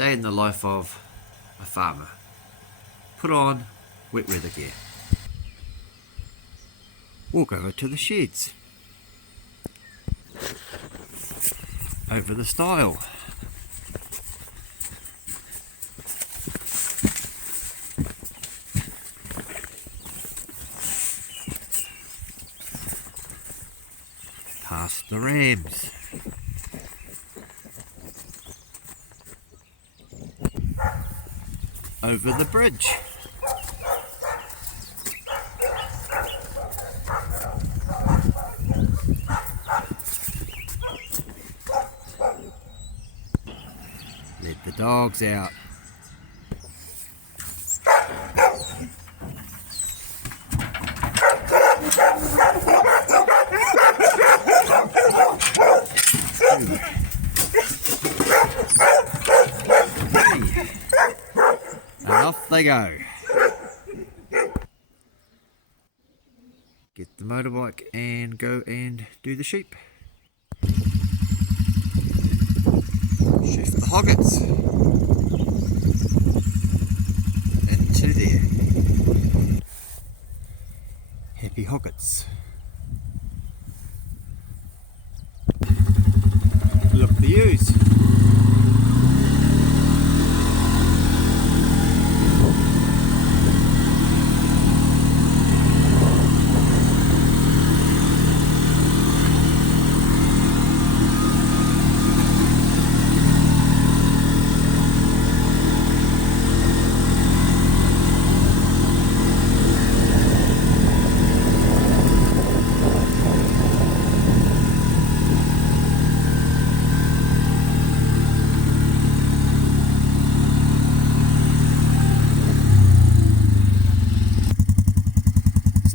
Day in the life of a farmer. Put on wet weather gear. Walk over to the sheds. Over the stile. Past the rams. Over the bridge. Let the dogs out. And off they go. Get the motorbike and go and do the sheep. Shift the hoggets into there. Happy hoggets. Look the ewes.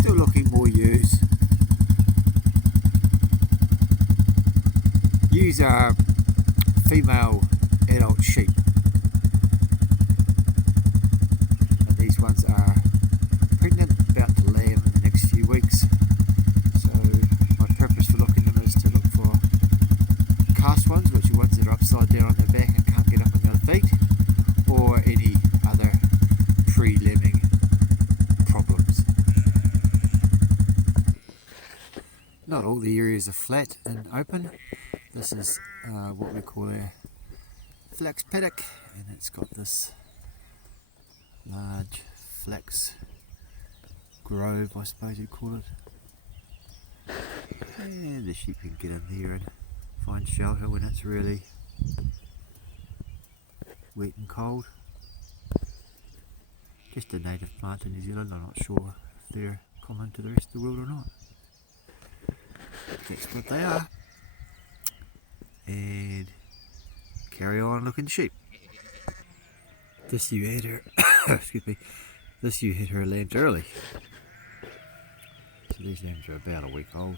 Looking more ewes. Ewes are female adult sheep, and these ones are pregnant, about to lamb in the next few weeks. So my purpose for looking at them is to look for cast ones, which are ones that are upside down on their back and can't get up on their feet, or any other pre-lambing problems. Not all the areas are flat and open. This is what we call a flax paddock, and it's got this large flax grove, I suppose you'd call it. And the sheep can get in there and find shelter when it's really wet and cold. Just a native plant in New Zealand. I'm not sure if they're common to the rest of the world or not. That's what they are. And carry on looking sheep. This ewe had her excuse me. This ewe had her lambs early. So these lambs are about a week old.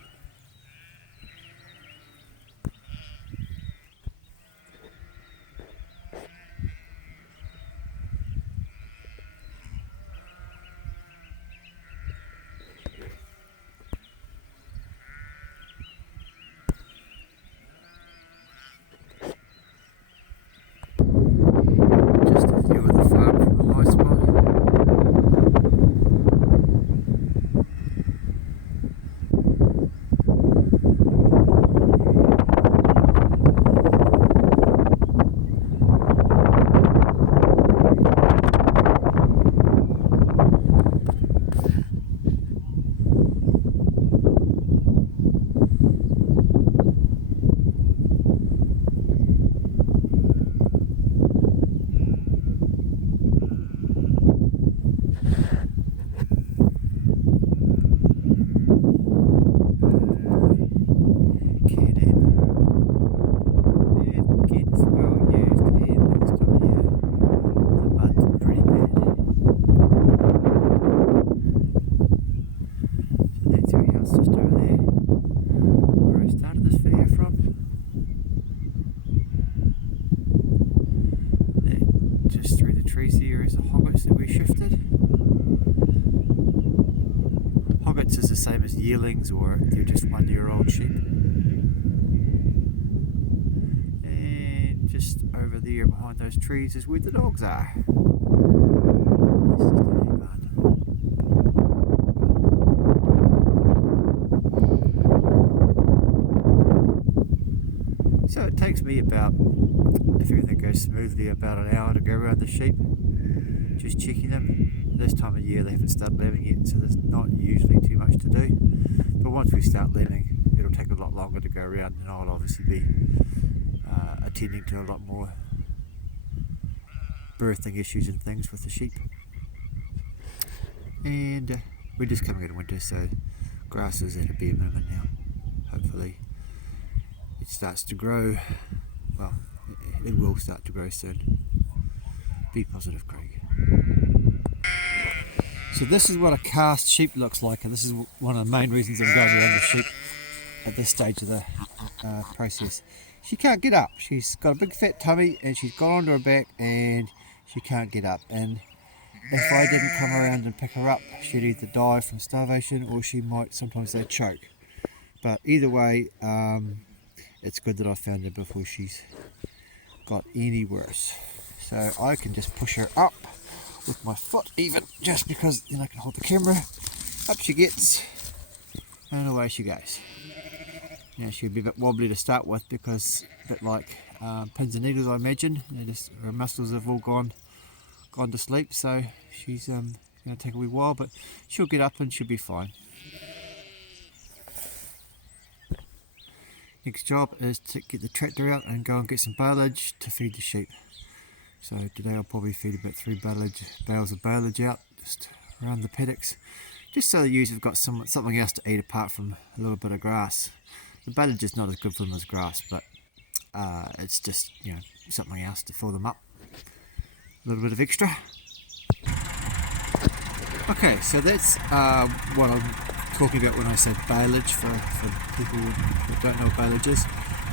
trees here is the hoggets that we shifted. Hoggets is the same as yearlings, or they're just 1 year old sheep. And just over there behind those trees is where the dogs are. So it takes me about, if everything goes smoothly, about an hour to go around the sheep, just checking them. This time of year they haven't started lambing yet, so there's not usually too much to do. But once we start lambing, it'll take a lot longer to go around, and I'll obviously be attending to a lot more birthing issues and things with the sheep. And we're just coming into winter, so grass is at a bare minimum now. Hopefully it starts to grow. Well, it will start to grow soon. Be positive, Craig. So this is what a cast sheep looks like, and this is one of the main reasons I'm going around the sheep at this stage of the process. She can't get up. She's got a big fat tummy and she's got onto her back and she can't get up. And if I didn't come around and pick her up, she'd either die from starvation or she might, sometimes they choke. But either way, it's good that I found her before she's got any worse. So I can just push her up with my foot even, just because then I can hold the camera. Up she gets and away she goes. Now she'll be a bit wobbly to start with because a bit like pins and needles, I imagine. Her muscles have all gone to sleep, so she's going to take a wee while, but she'll get up and she'll be fine. Next job is to get the tractor out and go and get some baleage to feed the sheep. So today I'll probably feed about 3 bales of baleage out just around the paddocks, just so the ewes have got something else to eat apart from a little bit of grass. The baleage is not as good for them as grass, but it's just, you know, something else to fill them up. A little bit of extra. Okay, so that's what I'm talking about when I say baleage for people who don't know what baleage is.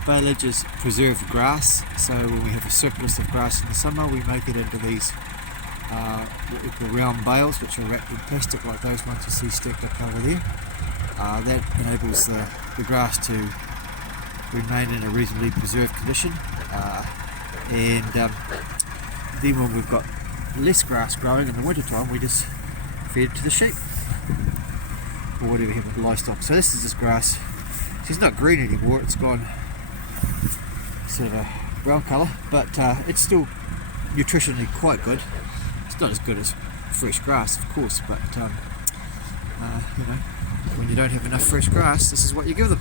Baleage is preserved grass, so when we have a surplus of grass in the summer, we make it into these what we call round bales, which are wrapped in plastic like those ones you see stacked up over there. That enables the grass to remain in a reasonably preserved condition, and then when we've got less grass growing in the winter time, we just feed it to the sheep or whatever we have with livestock. So this is just grass. So it's not green anymore, it's gone sort of a brown colour, but it's still nutritionally quite good. It's not as good as fresh grass, of course, but you know, when you don't have enough fresh grass, this is what you give them.